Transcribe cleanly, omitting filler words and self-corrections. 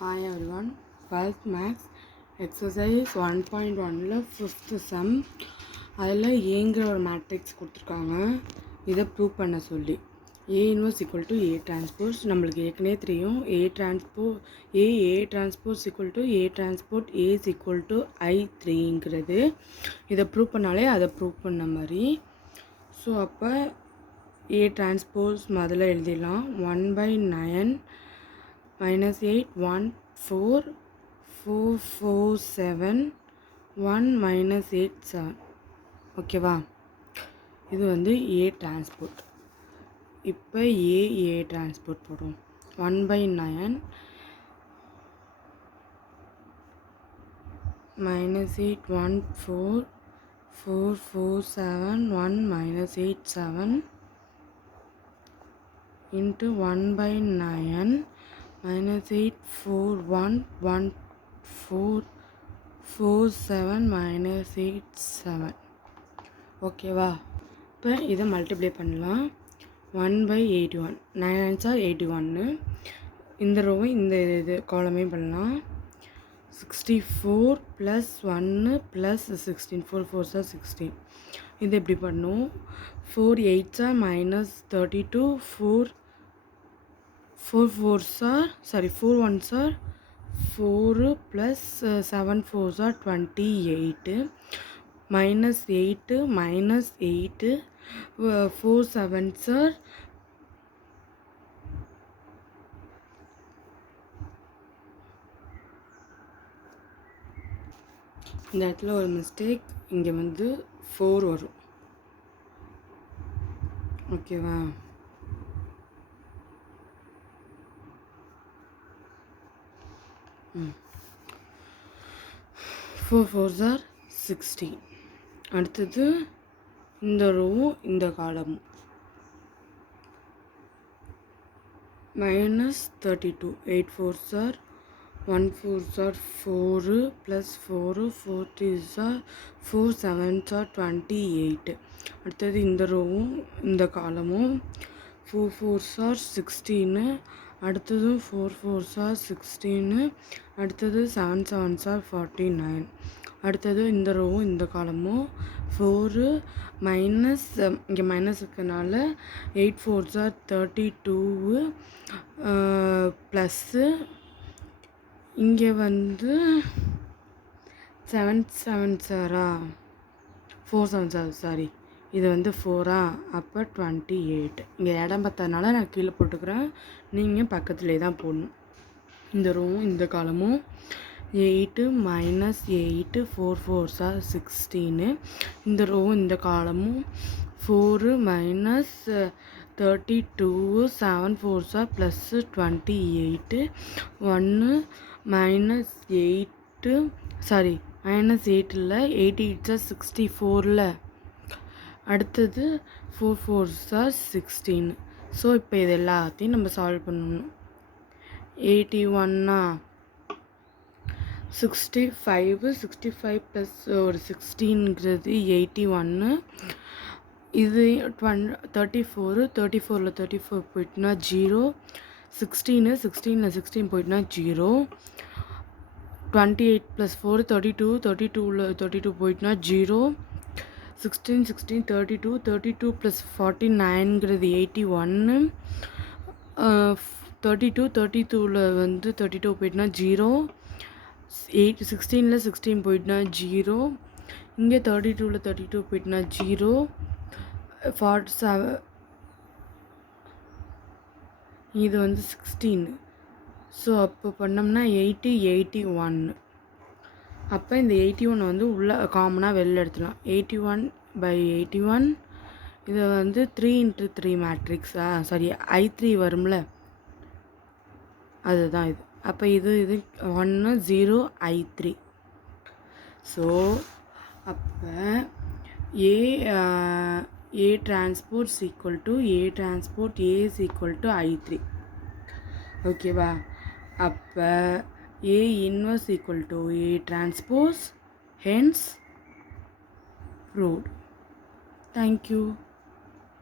Hi everyone, 12th Max exercise 1.1ல 5th sum அதில் ஏங்கிற ஒரு மேட்ரிக்ஸ் கொடுத்துருக்காங்க. இதை ப்ரூவ் பண்ண சொல்லி A inverse equal to A transpose நம்மளுக்கு ஏற்கனவே தெரியும். A transpose equal to A transport A is equal to I3ங்கிறது இதை ப்ரூவ் பண்ணாலே அதை ப்ரூவ் பண்ண மாதிரி. ஸோ அப்போ A transpose முதல்ல எழுதிடலாம். 1/9 minus 8 1 4 4 4 7 1 minus 8 7 ஓகேவா. இது வந்து A டிரான்ஸ்போர்ட். இப்போ A டிரான்ஸ்போர்ட் போடுவோம். 1/9 minus 8 1 4 4 4 7 1 minus 8 7 into 1/9 minus 8 4 1 1 4 4 7 minus 8 7 ஓகேவா. இப்போ இதை மல்டிப்ளை பண்ணலாம். 1/81 9 ஆன்சர் 81. இந்த ரோவை இந்த இது காலமையும் பண்ணலாம். 64 + 1 + 16 4 4s are 16. இது எப்படி பண்ணும். 4 8s are -32 4 4 1s are 4 plus 7 4s are 28 minus 8 minus 8 4 7s are இந்த இடத்துல ஒரு மிஸ்டேக், இங்கே வந்து 4 வரும். ஓகேவா. Four 4s are 16. அடுத்தது இந்த ரோவும் இந்த காலமும் -32 8 4s are 1 4s are 4 plus 4 4 3s are 4 7s are 28. அடுத்தது இந்த ரோவும் இந்த காலமும் 4 4s are 16. அடுத்தது 4 4s are 16. அடுத்தது 7 7s are 49. அடுத்தது இந்த ரோவும் இந்த காலமும் 4 மைனஸ் இங்கே மைனஸ் இருக்கனால 8 4s are 32 ப்ளஸ்ஸு இங்கே வந்து 7 7s are 4 7s are sorry இது வந்து 4 அப்போ 28. இங்கே இடம் பார்த்ததுனால நான் கீழே போட்டுக்கிறேன், நீங்கள் பக்கத்துலேயே தான் போடணும். இந்த ரோவும் இந்த காலமும் 8 minus 8 4 4s are 16. இந்த ரோவும் இந்த காலமும் 4 minus 32 7 4s are plus 28 1 minus 8 sorry minus 8 இல்லை 8 8s are 64ல. அடுத்தது 4 4s are 16. ஸோ இப்போ இது எல்லாத்தையும் நம்ம சால்வ் பண்ணணும். 81 65 65 ப்ளஸ் ஒரு 16ங்கிறது 81. இது 34 34ல் 34 போயிட்டுனா 0 16 16ல் 16 போயிட்டுனா 0 28 + 4 32 32ல் 32 போயிட்டுனா 0 16 16 32 32 + 49ங்கிறது 81 32 32ல் வந்து 32 போயிட்டுனா 0 8 16ல் 16 போயிட்டுனா 0 இங்கே 32ல் 32 போயிட்டுனா 0 47 இது வந்து 16. ஸோ அப்போ பண்ணோம்னா 80 81. அப்போ இந்த 81 வந்து உள்ள காமனாக வெளில எடுத்துலாம். 81/81 இதை வந்து 3 × 3 மேட்ரிக்ஸா சாரி I3 வரும்ல, அதுதான் இது. அப்போ இது 1 0 I3. ஸோ அப்போ A transport equal to A transport A is equal to I3. ஓகேவா. அப்போ A inverse equal to A transpose, hence proved. Thank you.